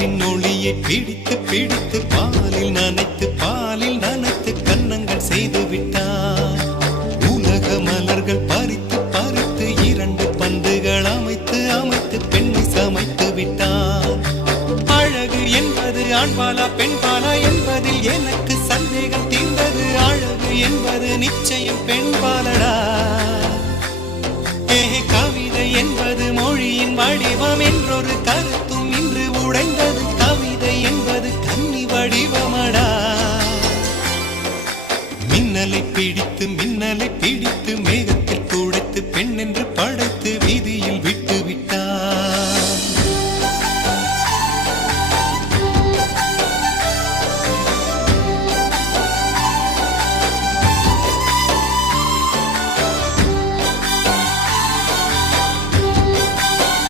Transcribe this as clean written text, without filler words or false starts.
நிலவின் ஒளியை பிடித்து பிடித்து பாலில் நனைத்து கன்னங்கள் செய்து விட்டார். உலக மலர்கள் பறித்து பறித்து 2 பந்துகள் அமைத்து அமைத்து பெண்ணை சமைத்து விட்டார். அழகு என்பது ஆண்பாலா பெண்பாலா என்பதில் எனக்கு சந்தேகம் தீர்ந்தது. அழகு என்பது நிச்சயம் பெண்பாலடா. கவிதை என்பது மொழியின் வடிவம் என்றொரு கருத்தும் இன்று உடைந்தது. கவிதை என்பது கன்னி வடிவமடா. மின்னலை பிடித்து மேகத்தில் துடைத்து பெண் என்று படைத்து